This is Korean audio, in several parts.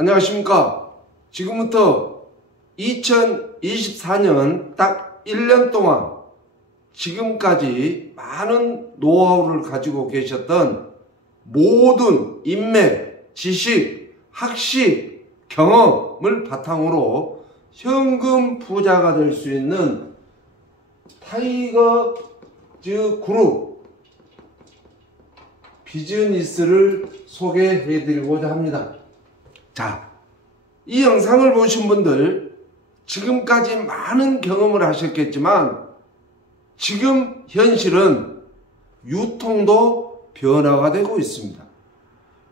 안녕하십니까. 지금부터 2024년 딱 1년 동안 지금까지 많은 노하우를 가지고 계셨던 모든 인맥, 지식, 학식, 경험을 바탕으로 현금 부자가 될 수 있는 타이거즈 그룹 비즈니스를 소개해 드리고자 합니다. 자, 이 영상을 보신 분들 지금까지 많은 경험을 하셨겠지만 지금 현실은 유통도 변화가 되고 있습니다.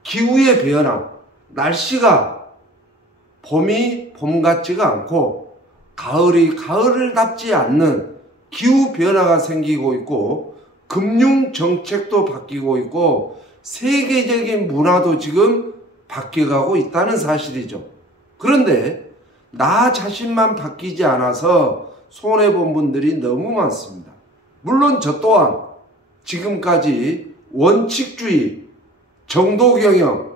기후의 변화, 날씨가 봄이 봄 같지가 않고 가을이 가을을답지 않는 기후 변화가 생기고 있고 금융 정책도 바뀌고 있고 세계적인 문화도 지금 바뀌어가고 있다는 사실이죠. 그런데 나 자신만 바뀌지 않아서 손해본 분들이 너무 많습니다. 물론 저 또한 지금까지 원칙주의, 정도경영,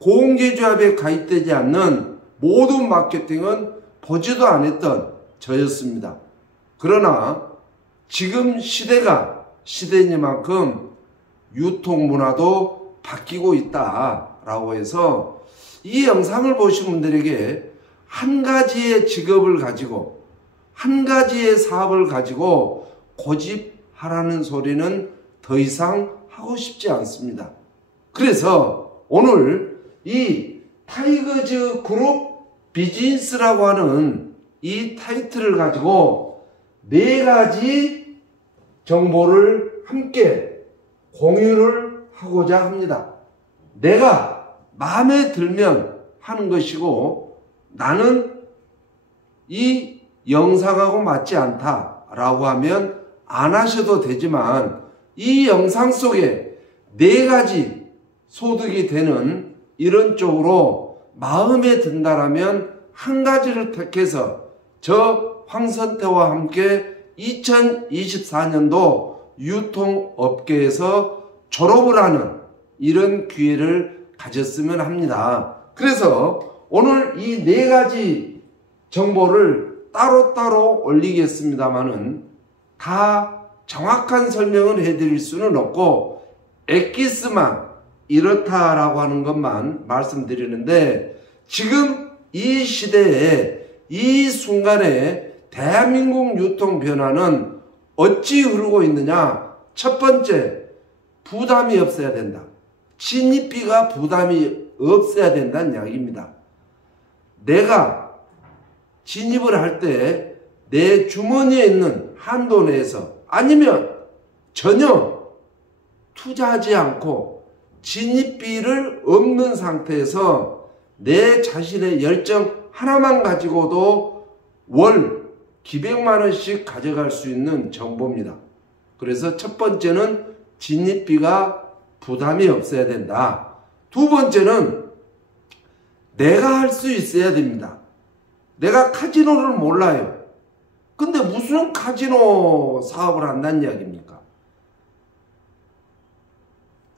공개조합에 가입되지 않는 모든 마케팅은 보지도 않았던 저였습니다. 그러나 지금 시대가 시대니만큼 유통문화도 바뀌고 있다라고 해서 이 영상을 보신 분들에게 한 가지의 직업을 가지고 한 가지의 사업을 가지고 고집하라는 소리는 더 이상 하고 싶지 않습니다. 그래서 오늘 이 타이거즈 그룹 비즈니스라고 하는 이 타이틀을 가지고 4가지 정보를 함께 공유를 하고자 합니다. 내가 마음에 들면 하는 것이고 나는 이 영상하고 맞지 않다라고 하면 안 하셔도 되지만 이 영상 속에 4가지 소득이 되는 이런 쪽으로 마음에 든다라면 한 가지를 택해서 저 황선태와 함께 2024년도 유통업계에서 졸업을 하는 이런 기회를 가졌으면 합니다. 그래서 오늘 이 4가지 정보를 따로따로 올리겠습니다만은 다 정확한 설명을 해드릴 수는 없고 엑기스만 이렇다라고 하는 것만 말씀드리는데 지금 이 시대에 이 순간에 대한민국 유통 변화는 어찌 흐르고 있느냐. 첫 번째, 부담이 없어야 된다. 진입비가 부담이 없어야 된다는 이야기입니다. 내가 진입을 할 때 내 주머니에 있는 한도 내에서 아니면 전혀 투자하지 않고 진입비를 없는 상태에서 내 자신의 열정 하나만 가지고도 월 기백만 원씩 가져갈 수 있는 정보입니다. 그래서 첫 번째는 진입비가 부담이 없어야 된다. 두 번째는 내가 할 수 있어야 됩니다. 내가 카지노를 몰라요. 근데 무슨 카지노 사업을 한다는 이야기입니까?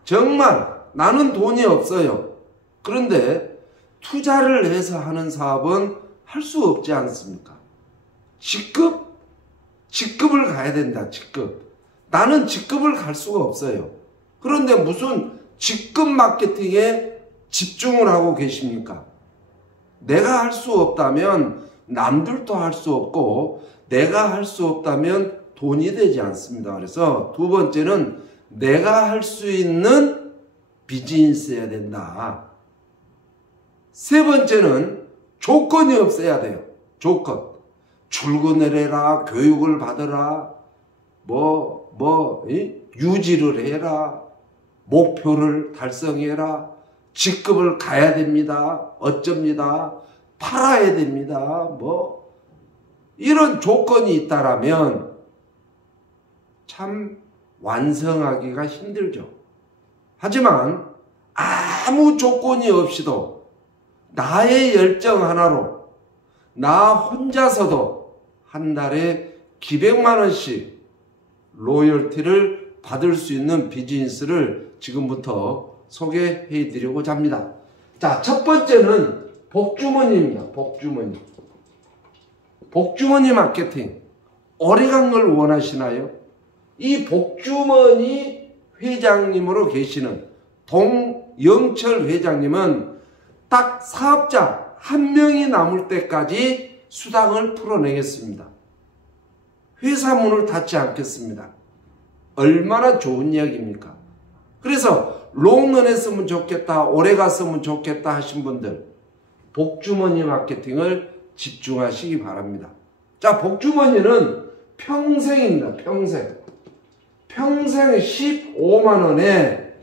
정말 나는 돈이 없어요. 그런데 투자를 해서 하는 사업은 할 수 없지 않습니까? 직급을 가야 된다. 직급. 나는 직급을 갈 수가 없어요. 그런데 무슨 직급 마케팅에 집중을 하고 계십니까? 내가 할 수 없다면 남들도 할 수 없고 내가 할 수 없다면 돈이 되지 않습니다. 그래서 두 번째는 내가 할 수 있는 비즈니스여야 된다. 세 번째는 조건이 없어야 돼요. 조건. 출근을 해라, 교육을 받으라, 유지를 해라, 목표를 달성해라, 직급을 가야 됩니다, 어쩝니다, 팔아야 됩니다, 이런 조건이 있다라면 참 완성하기가 힘들죠. 하지만 아무 조건이 없이도 나의 열정 하나로 나 혼자서도 한 달에 기백만 원씩 로열티를 받을 수 있는 비즈니스를 지금부터 소개해 드리고자 합니다. 자, 첫 번째는 복주머니입니다. 복주머니. 복주머니 마케팅. 오래간 걸 원하시나요? 이 복주머니 회장님으로 계시는 동영철 회장님은 딱 사업자 한 명이 남을 때까지 수당을 풀어내겠습니다. 회사 문을 닫지 않겠습니다. 얼마나 좋은 이야기입니까? 그래서 롱런에 쓰면 좋겠다, 오래 갔으면 좋겠다 하신 분들, 복주머니 마케팅을 집중하시기 바랍니다. 자, 복주머니는 평생입니다. 평생 15만 원에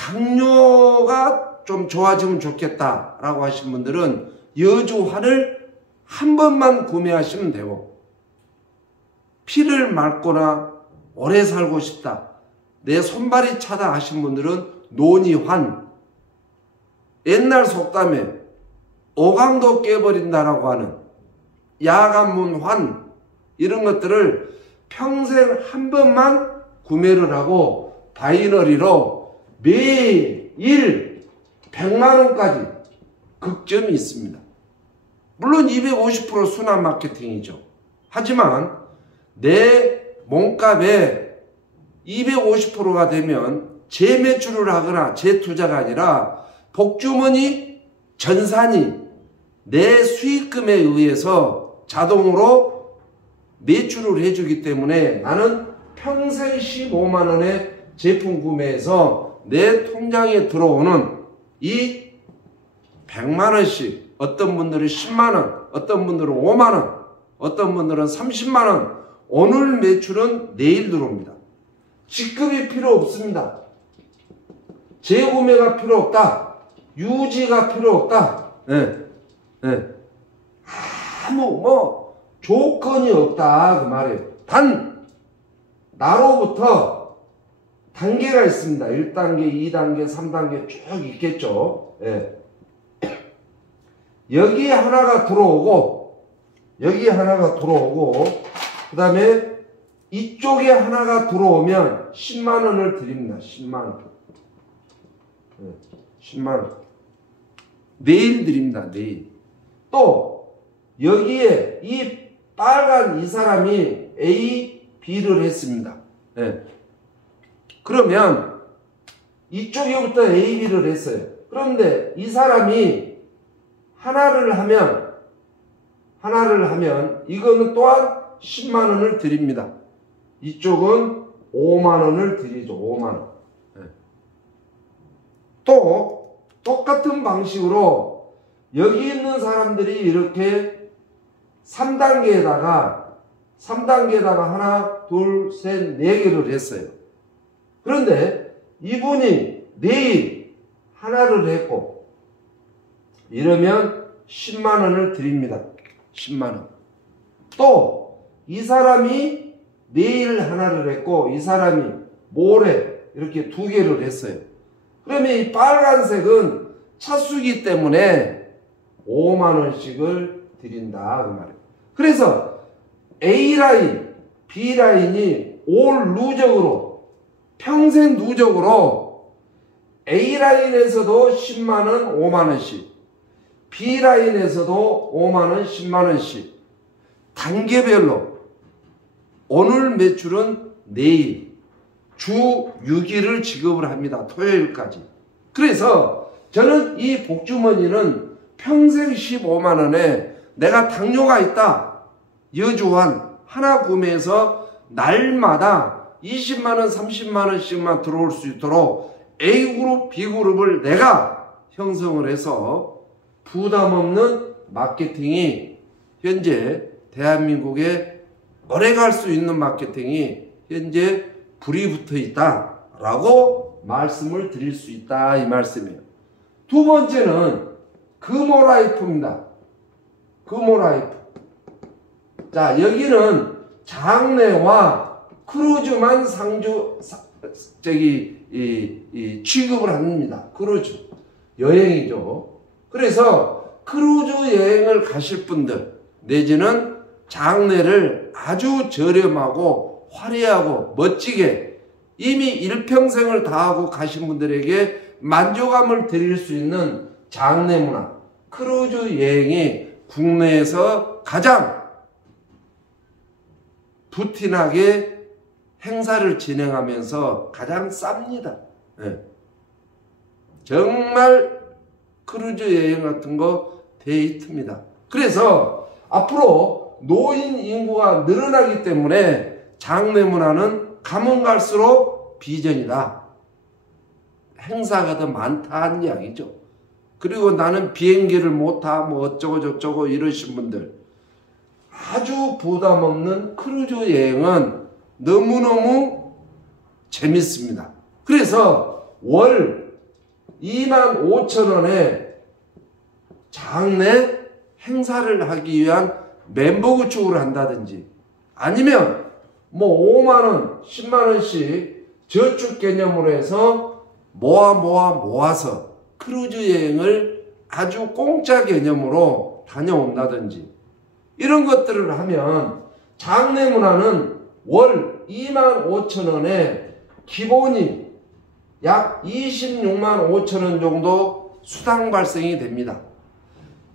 당뇨가 좀 좋아지면 좋겠다라고 하신 분들은 여주환을 한 번만 구매하시면 되고, 피를 맑거나 오래 살고 싶다, 내 손발이 차다 하신 분들은 논의환, 옛날 속담에 오강도 깨버린다라고 하는 야간문환, 이런 것들을 평생 한 번만 구매를 하고 바이너리로 매일 100만원까지 극점이 있습니다. 물론 250% 순환 마케팅이죠. 하지만 내 몸값의 250%가 되면 재매출을 하거나 재투자가 아니라 복주머니 전산이 내 수익금에 의해서 자동으로 매출을 해주기 때문에 나는 평생 15만원의 제품 구매해서 내 통장에 들어오는 이 100만원씩, 어떤 분들은 10만원, 어떤 분들은 5만원, 어떤 분들은 30만원, 오늘 매출은 내일 들어옵니다. 직급이 필요 없습니다. 재구매가 필요 없다. 유지가 필요 없다. 아무 조건이 없다 그 말이에요. 단 나로부터 단계가 있습니다. 1단계, 2단계, 3단계 쭉 있겠죠. 여기에 하나가 들어오고, 여기에 하나가 들어오고, 그 다음에 이쪽에 하나가 들어오면 10만원을 드립니다. 10만원. 10만원. 내일 드립니다. 내일. 또 여기에 이 빨간 이 사람이 A, B를 했습니다. 그러면 이쪽에부터 A, B를 했어요. 그런데 이 사람이 하나를 하면 이거는 또한 10만원을 드립니다. 이쪽은 5만원을 드리죠. 5만원. 또 똑같은 방식으로 여기 있는 사람들이 이렇게 3단계에다가 하나, 둘, 셋, 4개를 했어요. 그런데 이분이 내일 하나를 했고, 이러면 10만원을 드립니다. 10만원. 또 이 사람이 내일 하나를 했고, 이 사람이 모레 이렇게 2개를 했어요. 그러면 이 빨간색은 차수기 때문에 5만원씩을 드린다 그 말이에요. 그래서 A라인, B라인이 올 누적으로, 평생 누적으로 A라인에서도 10만원, 5만원씩, B라인에서도 5만원, 10만원씩 단계별로 오늘 매출은 내일 주 6일을 지급을 합니다. 토요일까지. 그래서 저는 이 복주머니는 평생 15만원에 내가 당뇨가 있다, 여주환 하나 구매해서 날마다 20만원, 30만원씩만 들어올 수 있도록 A그룹, B그룹을 내가 형성을 해서 부담없는 마케팅이 현재 대한민국에 오래 갈 수 있는 마케팅이 현재 불이 붙어 있다 라고 말씀을 드릴 수 있다 이 말씀이에요. 두 번째는 금호라이프입니다. 금호라이프. 자, 여기는 장내와 크루즈만 취급을 합니다. 크루즈 여행이죠. 그래서 크루즈 여행을 가실 분들 내지는 장내를 아주 저렴하고 화려하고 멋지게 이미 일평생을 다하고 가신 분들에게 만족감을 드릴 수 있는 장내 문화, 크루즈 여행이 국내에서 가장 부티나게 행사를 진행하면서 가장 쌉니다. 네. 정말 크루즈 여행 같은 거 데이트입니다. 그래서 앞으로 노인 인구가 늘어나기 때문에 장내 문화는 가면 갈수록 비전이다. 행사가 더 많다는 이야기죠. 그리고 나는 비행기를 못 타, 뭐 어쩌고 저쩌고 이러신 분들, 아주 부담 없는 크루즈 여행은 너무너무 재밌습니다. 그래서 월 25,000원에 장내 행사를 하기 위한 멤버 구축을 한다든지, 아니면 뭐 5만원, 10만원씩 저축 개념으로 해서 모아서 크루즈 여행을 아주 공짜 개념으로 다녀온다든지, 이런 것들을 하면 장내 문화는 월 25,000원에 기본이 약 26만 5천원 정도 수당 발생이 됩니다.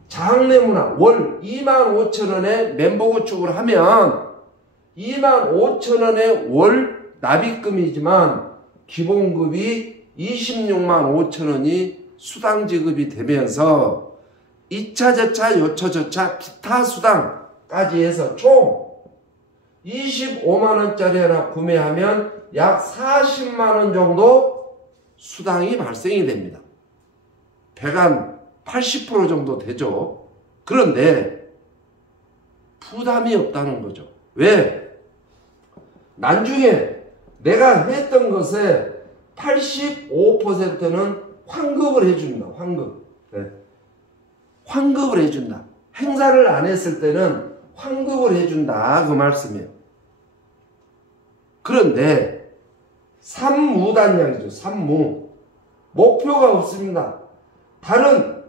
장내 문화 월 25,000원에 멤버 구축을 하면 25,000원의 월 납입금이지만 기본급이 26만 5천원이 수당 지급이 되면서 2차 저차 요차 저차 기타 수당까지 해서 총 25만원짜리 하나 구매하면 약 40만원 정도 수당이 발생이 됩니다. 배간 80% 정도 되죠. 그런데 부담이 없다는 거죠. 왜? 나중에 내가 했던 것에 85%는 환급을 해준다. 환급. 네. 환급을 해준다. 행사를 안 했을 때는 환급을 해준다. 그 말씀이에요. 그런데 산무단 이야기죠. 산무. 목표가 없습니다. 다른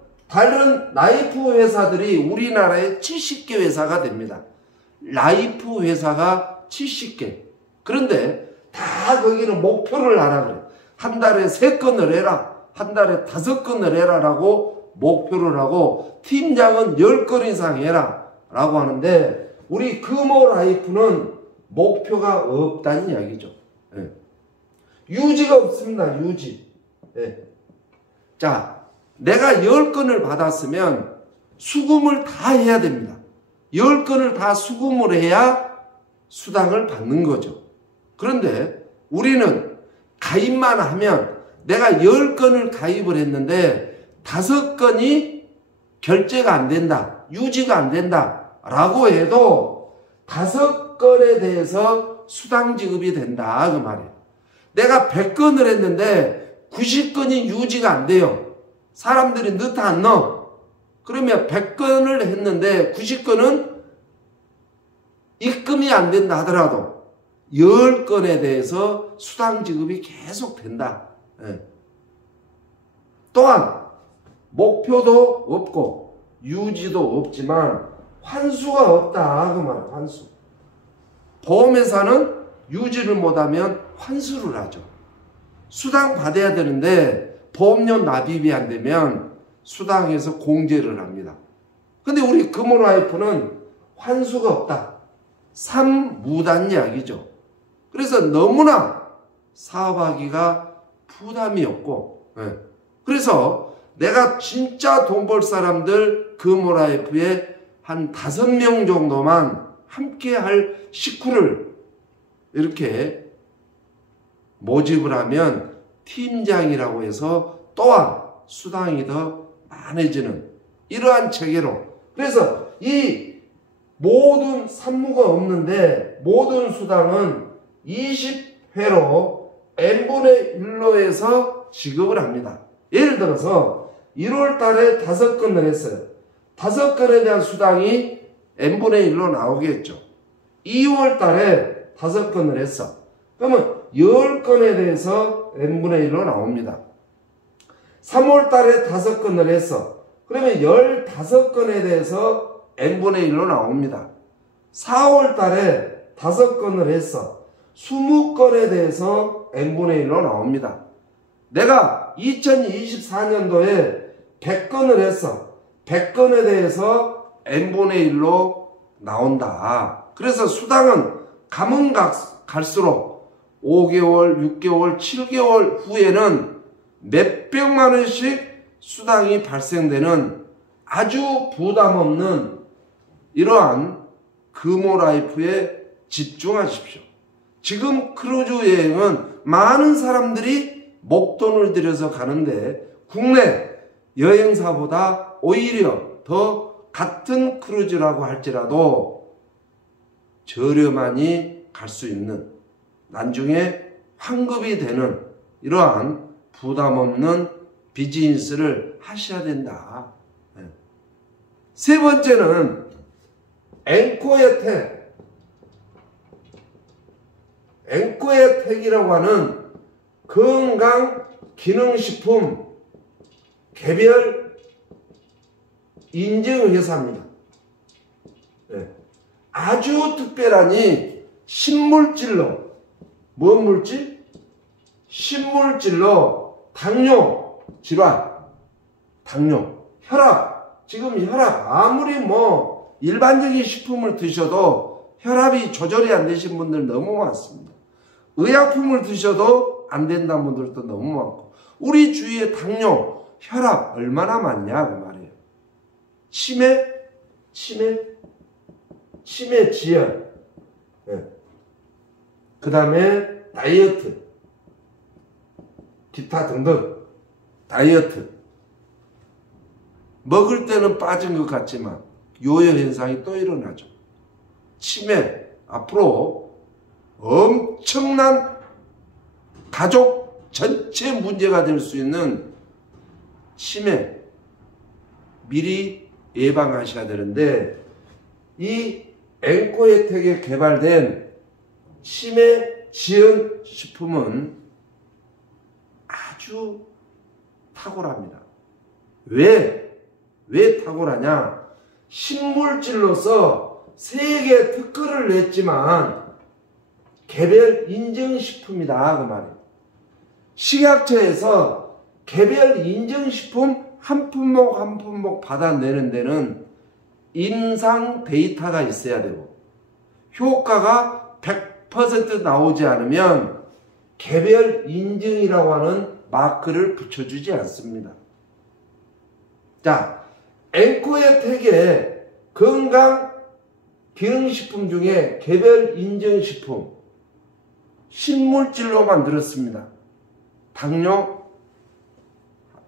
라이프 회사들이 우리나라에 70개 회사가 됩니다. 라이프 회사가 70개. 그런데 다 거기는 목표를 하라 그래요. 한 달에 3건을 해라. 한 달에 5건을 해라 라고 목표를 하고, 팀장은 10건 이상 해라 라고 하는데, 우리 금호라이프는 목표가 없다는 이야기죠. 네. 유지가 없습니다. 유지. 네. 자, 내가 10건을 받았으면 수금을 다 해야 됩니다. 10건을 다 수금을 해야 수당을 받는 거죠. 그런데 우리는 가입만 하면, 내가 10건을 가입을 했는데 5건이 결제가 안 된다, 유지가 안 된다 라고 해도 5건에 대해서 수당 지급이 된다 그 말이에요. 내가 100건을 했는데 90건이 유지가 안 돼요. 사람들이 넣다 안 넣어. 그러면 100건을 했는데 90건은 입금이 안 된다 하더라도 10건에 대해서 수당 지급이 계속 된다. 네. 또한 목표도 없고 유지도 없지만 환수가 없다 그 말이에요. 환수. 보험회사는 유지를 못하면 환수를 하죠. 수당 받아야 되는데 보험료 납입이 안 되면 수당에서 공제를 합니다. 근데 우리 금호라이프는 환수가 없다. 산무단 이야기죠. 그래서 너무나 사업하기가 부담이 없고, 네. 그래서 내가 진짜 돈 벌 사람들 금호라이프에 한 5명 정도만 함께 할 식구를 이렇게 모집을 하면 팀장이라고 해서 또한 수당이 더 많아지는 이러한 체계로, 그래서 이 모든 산무가 없는데 모든 수당은 20회로 n분의 1로 해서 지급을 합니다. 예를 들어서 1월 달에 5건을 했어요. 5건에 대한 수당이 n분의 1로 나오겠죠. 2월 달에 5건을 했어. 그러면 10건에 대해서 n분의 1로 나옵니다. 3월 달에 5건을 했어. 그러면 15건에 대해서 n분의 1로 나옵니다. 4월 달에 5건을 했어. 20건에 대해서 n분의 1로 나옵니다. 내가 2024년도에 100건을 했어. 100건에 대해서 n분의 1로 나온다. 그래서 수당은 가면 갈수록 5개월, 6개월, 7개월 후에는 몇백만 원씩 수당이 발생되는 아주 부담 없는 이러한 금호라이프에 집중하십시오. 지금 크루즈 여행은 많은 사람들이 목돈을 들여서 가는데 국내 여행사보다 오히려 더 같은 크루즈라고 할지라도 저렴하니 갈 수 있는 나중에 환급이 되는 이러한 부담 없는 비즈니스를 하셔야 된다. 세 번째는 앵코의 택. 앵코의 택이라고 하는 건강 기능식품 개별 인증 회사입니다. 아주 특별하니 신물질로, 뭔 물질? 신물질로 당뇨 질환, 당뇨, 혈압, 지금 혈압 아무리 뭐 일반적인 식품을 드셔도 혈압이 조절이 안 되신 분들 너무 많습니다. 의약품을 드셔도 안 된다는 분들도 너무 많고, 우리 주위에 당뇨, 혈압 얼마나 많냐 그 말이에요. 치매, 지연, 그 다음에 다이어트, 기타 등등. 다이어트, 먹을 때는 빠진 것 같지만 요요 현상이 또 일어나죠. 치매, 앞으로 엄청난 가족 전체 문제가 될 수 있는 치매 미리 예방하셔야 되는데, 이 앵코에텍에 개발된 치매 지연 식품은 아주 탁월합니다. 왜 탁월하냐? 신물질로서 세계 특허를 냈지만 개별 인증식품이다 그 말이에요. 식약처에서 개별 인증식품 한 품목 한 품목 받아내는 데는 임상 데이터가 있어야 되고, 효과가 100% 나오지 않으면 개별 인증이라고 하는 마크를 붙여주지 않습니다. 자, 앵코에텍의 건강 기능식품 중에 개별 인증식품 신물질로 만들었습니다. 당뇨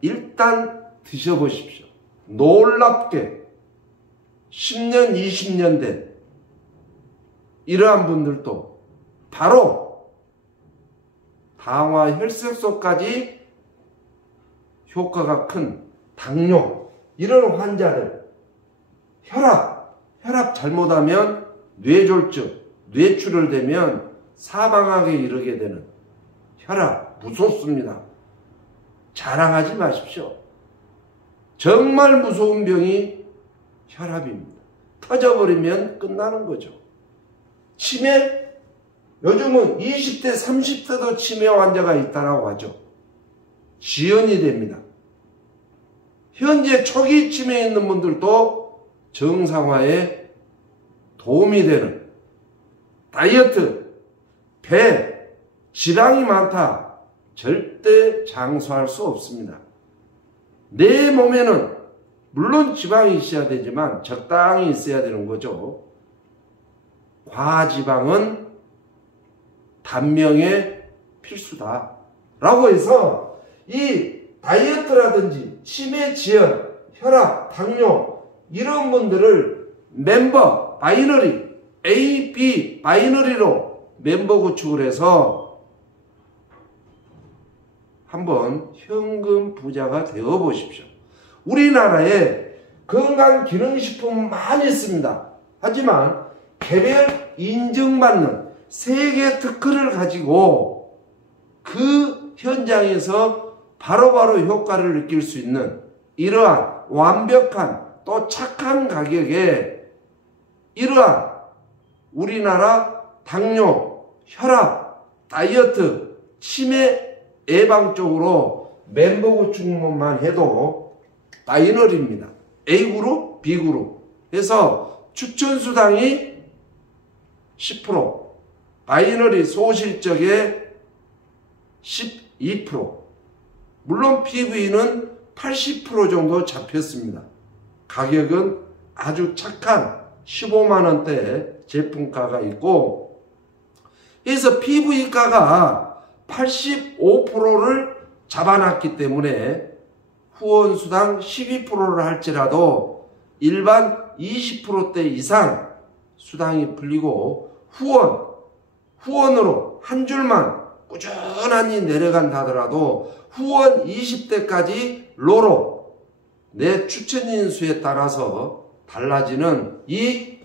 일단 드셔보십시오. 놀랍게 10년 20년 된 이러한 분들도 바로 당화 혈색소까지 효과가 큰 당뇨 이런 환자를, 혈압 잘못하면 뇌졸중, 뇌출혈되면 사망하게 이르게 되는 혈압 무섭습니다. 자랑하지 마십시오. 정말 무서운 병이 혈압입니다. 터져버리면 끝나는 거죠. 치매, 요즘은 20대 30대도 치매 환자가 있다고 하죠. 지연이 됩니다. 현재 초기 치매에 있는 분들도 정상화에 도움이 되는, 다이어트, 배, 지방이 많다. 절대 장수할 수 없습니다. 내 몸에는 물론 지방이 있어야 되지만 적당히 있어야 되는 거죠. 과지방은 단명의 필수다 라고 해서 이 다이어트라든지 치매 지연, 혈압, 당뇨 이런 분들을 멤버 바이너리 A, B 바이너리로 멤버 구축을 해서 한번 현금 부자가 되어 보십시오. 우리나라에 건강기능식품 많이 있습니다. 하지만 개별 인증받는 세계 특허를 가지고 그 현장에서 바로바로 효과를 느낄 수 있는 이러한 완벽한 또 착한 가격에 이러한 우리나라 당뇨, 혈압, 다이어트, 치매 예방 쪽으로 멤버 구축만 해도 바이너리입니다. A그룹, B그룹 해서 추천수당이 10%, 바이너리 소실적의 12%, 물론 PV는 80% 정도 잡혔습니다. 가격은 아주 착한 15만원대 제품가가 있고, 그래서 PV가가 85%를 잡아놨기 때문에 후원수당 12%를 할지라도 일반 20%대 이상 수당이 풀리고 후원으로 한 줄만 꾸준히 내려간다 하더라도 후원 20대까지 로로 내 추천인 수에 따라서 달라지는 이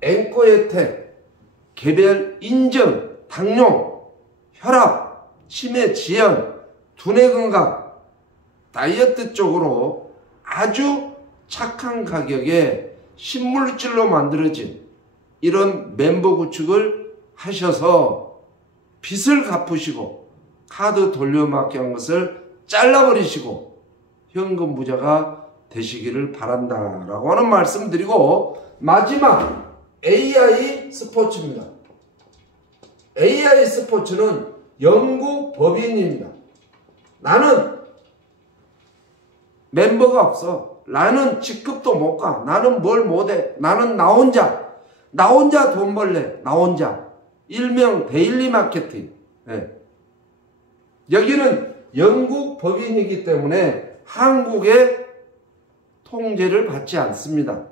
앵커 혜택, 개별 인증, 당뇨, 혈압, 치매 지연, 두뇌 건강, 다이어트 쪽으로 아주 착한 가격에 신물질로 만들어진 이런 멤버 구축을 하셔서 빚을 갚으시고 카드 돌려막기 한 것을 잘라버리시고 현금 부자가 되시기를 바란다라고 하는 말씀 드리고, 마지막 AI 스포츠입니다. AI 스포츠는 영국 법인입니다. 나는 멤버가 없어. 나는 직급도 못 가. 나는 뭘 못해. 나는 나 혼자 돈 벌래. 나 혼자. 일명 데일리 마케팅. 네. 여기는 영국 법인이기 때문에 한국의 통제를 받지 않습니다.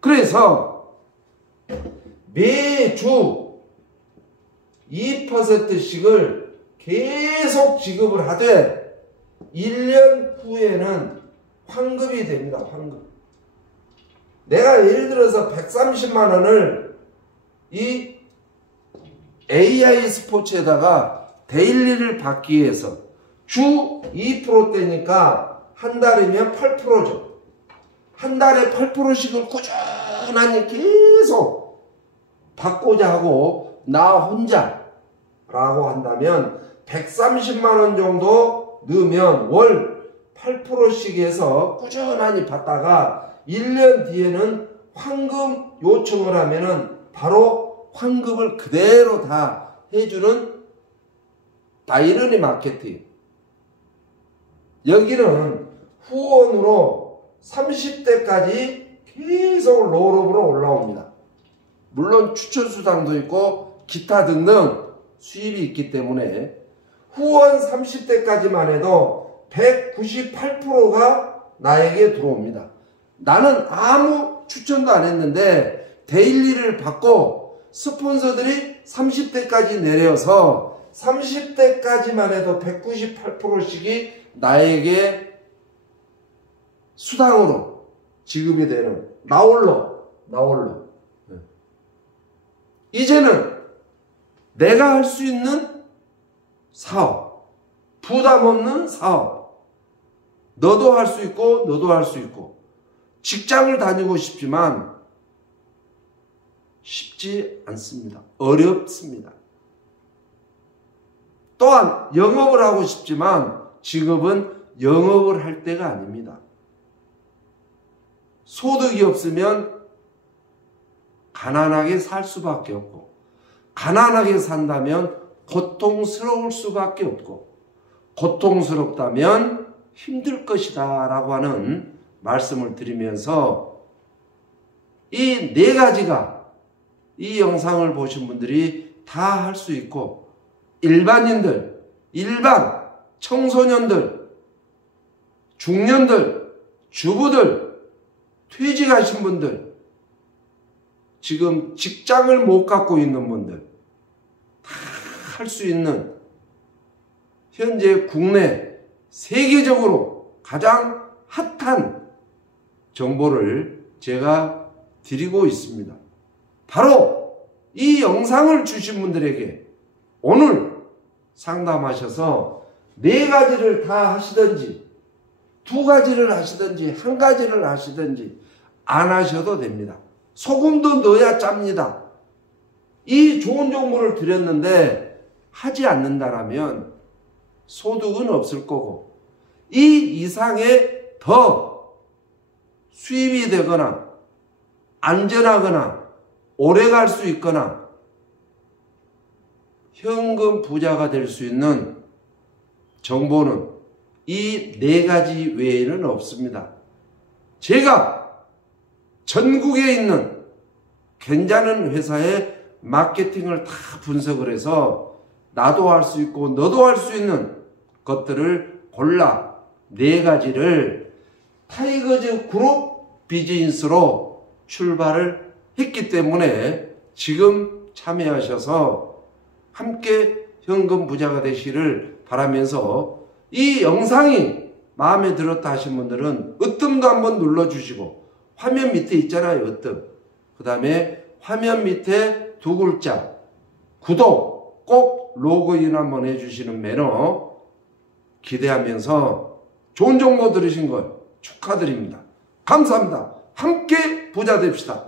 그래서 매주 2%씩을 계속 지급을 하되 1년 후에는 환급이 됩니다. 환급. 내가 예를 들어서 130만 원을 이 AI 스포츠에다가 데일리를 받기 위해서 주 2%대니까 한 달이면 8%죠. 한 달에 8%씩을 꾸준히 계속 받고자 하고 나 혼자라고 한다면 130만 원 정도 넣으면 월 8%씩 해서 꾸준히 받다가 1년 뒤에는 환급 요청을 하면은 바로 환급을 그대로 다 해주는 바이너리 마케팅. 여기는 후원으로 30대까지 계속 롤업으로 올라옵니다. 물론 추천수당도 있고 기타 등등 수입이 있기 때문에 후원 30대까지만 해도 198%가 나에게 들어옵니다. 나는 아무 추천도 안 했는데 데일리를 받고 스폰서들이 30대까지 내려서 30대까지만 해도 198%씩이 나에게 수당으로 지급이 되는 나홀로. 이제는 내가 할 수 있는 사업, 부담 없는 사업. 너도 할 수 있고 너도 할 수 있고, 직장을 다니고 싶지만 쉽지 않습니다. 어렵습니다. 또한 영업을 하고 싶지만 지금은 영업을 할 때가 아닙니다. 소득이 없으면 가난하게 살 수밖에 없고, 가난하게 산다면 고통스러울 수밖에 없고, 고통스럽다면 힘들 것이다 라고 하는 말씀을 드리면서 이 네 가지가 이 영상을 보신 분들이 다 할 수 있고, 일반인들, 일반 청소년들, 중년들, 주부들, 퇴직하신 분들, 지금 직장을 못 갖고 있는 분들 다 할 수 있는, 현재 국내 세계적으로 가장 핫한 정보를 제가 드리고 있습니다. 바로 이 영상을 주신 분들에게 오늘 상담하셔서 네 가지를 다 하시든지, 두 가지를 하시든지, 한 가지를 하시든지 안 하셔도 됩니다. 소금도 넣어야 짭니다. 이 좋은 정보를 드렸는데 하지 않는다라면 소득은 없을 거고, 이 이상의 더 수입이 되거나 안전하거나 오래 갈 수 있거나 현금 부자가 될 수 있는 정보는 이 4가지 외에는 없습니다. 제가 전국에 있는 괜찮은 회사의 마케팅을 다 분석을 해서 나도 할 수 있고 너도 할 수 있는 것들을 골라 4가지를 타이거즈 그룹 비즈니스로 출발을 했기 때문에 지금 참여하셔서 함께 현금 부자가 되시기를 바라면서 이 영상이 마음에 들었다 하신 분들은 으뜸도 한번 눌러주시고 화면 밑에 있잖아요. 으뜸. 그 다음에 화면 밑에 2글자 구독 꼭 로그인 한번 해주시는 매너 기대하면서 좋은 정보 들으신 걸 축하드립니다. 감사합니다. 함께 부자 됩시다.